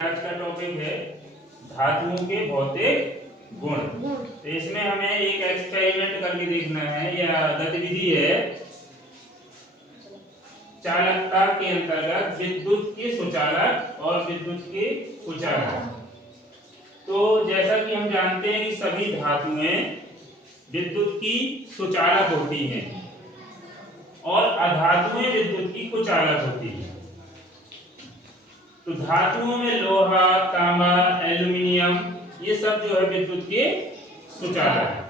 आज का टॉपिक है धातुओं के भौतिक गुण। तो इसमें हमें एक एक्सपेरिमेंट करके देखना है या गतिविधि है चालकता के अंतर्गत विद्युत के सुचालक और विद्युत के कुचालक। तो जैसा कि हम जानते हैं कि सभी धातुएं विद्युत की सुचालक होती हैं और अधातुएं विद्युत की कुचालक होती हैं। तो धातुओं में लोहा, तांबा, एल्युमिनियम ये सब जो है विद्युत के सुचालक है।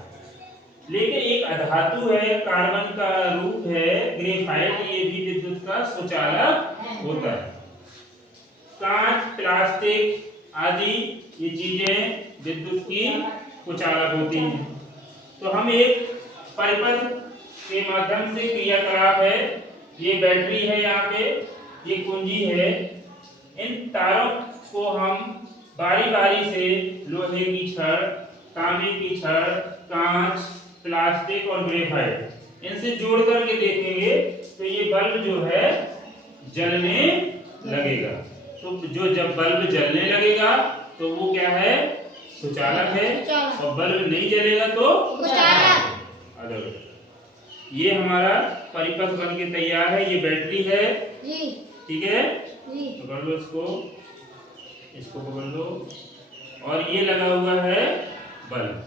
लेकिन एक अधातु है, कार्बन का रूप है ग्रेफाइट, ये भी विद्युत का सुचालक होता है। कांच, प्लास्टिक आदि ये चीजें विद्युत की कुचालक होती हैं। तो हम एक परिपथ के माध्यम से क्रियाकलाप है, ये बैटरी है, यहाँ पे ये कुंजी है, इन तारों को हम बारी बारी से लोहे की छड़, तांबे की छड़, कांच, प्लास्टिक और ग्रेफाइट इनसे जोड़ करके देखेंगे तो ये बल्ब जो है जलने लगेगा। तो जो जब बल्ब जलने लगेगा तो वो क्या है, सुचालक है, और बल्ब नहीं जलेगा तो कुचालक। ये हमारा परिपथ बन के तैयार है, ये बैटरी है, ठीक है, पकड़ लो इसको पकड़ लो, और ये लगा हुआ है बल्ब।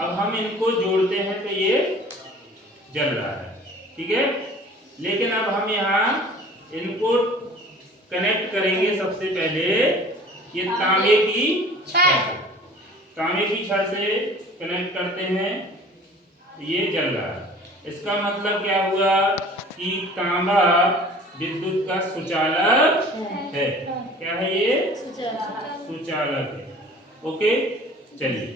अब हम इनको जोड़ते हैं तो ये जल रहा है, ठीक है। लेकिन अब हम यहाँ इनको कनेक्ट करेंगे। सबसे पहले ये तांबे की छड़ से कनेक्ट करते हैं, ये जल रहा है। इसका मतलब क्या हुआ कि तांबा विद्युत का सुचालक है। क्या है ये? सुचालक है। ओके, चलिए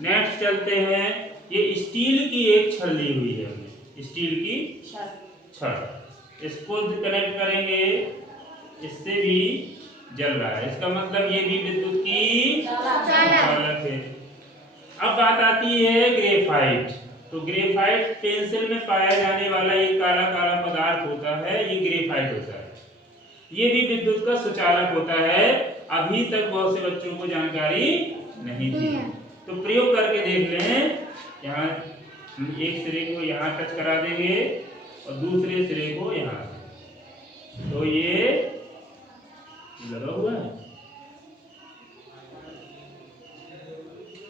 नेक्स्ट चलते हैं। ये स्टील की एक छड़ ली हुई है हमने, स्टील की छड़, इसको कनेक्ट करेंगे, इससे भी जल रहा है। इसका मतलब ये भी विद्युत की सुचालक है। अब बात आती है ग्रेफाइट। तो ग्रेफाइट पेंसिल में पाया जाने वाला एक काला काला पदार्थ होता है, ये ग्रेफाइट होता है। ये भी विद्युत का सुचालक होता है। अभी तक बहुत से बच्चों को जानकारी नहीं थी, तो प्रयोग करके देख लें। यहाँ एक सिरे को यहाँ टच करा देंगे और दूसरे सिरे को यहाँ, तो ये लगा हुआ है,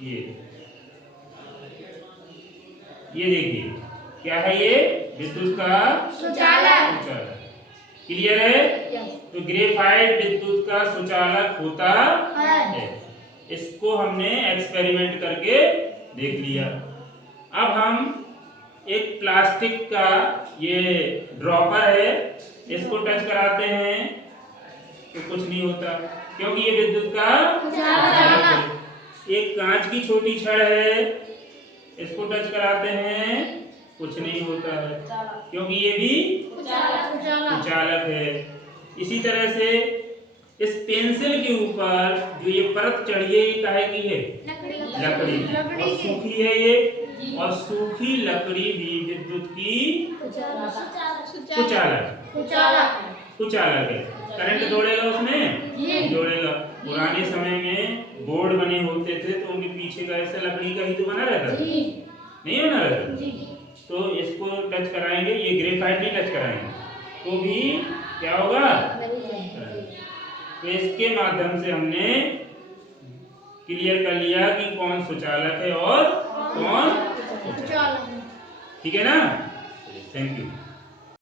ये देखिए क्या है, ये विद्युत का सुचालक। क्लियर है? तो ग्रेफाइट विद्युत का सुचालक होता है। इसको हमने एक्सपेरिमेंट करके देख लिया। अब हम एक प्लास्टिक का ये ड्रॉपर है, इसको टच कराते हैं तो कुछ नहीं होता, क्योंकि ये विद्युत का सुचालक है। एक कांच की छोटी छड़ है, इसको टच कराते हैं, कुछ नहीं होता है, क्योंकि ये भी कुचालक है। इसी तरह से इस पेंसिल के ऊपर जो ये परत चढ़ी है, ये काहे की है? लकड़ी की, और सूखी है ये, और सूखी लकड़ी भी विद्युत की कुचालक है। करंट दौड़ेगा उसमें? दौड़ेगा। पुराने समय में बोर्ड बने होते थे तो उनके पीछे का ऐसा लकड़ी का ही तो बना रहता था, नहीं बना रहता। तो इसको टच कराएंगे, ये ग्रेफाइट नहीं टच कराएंगे तो भी क्या होगा? तो इसके माध्यम से हमने क्लियर कर लिया कि कौन सुचालक है और कौन कुचालक। ठीक है ना? Thank you.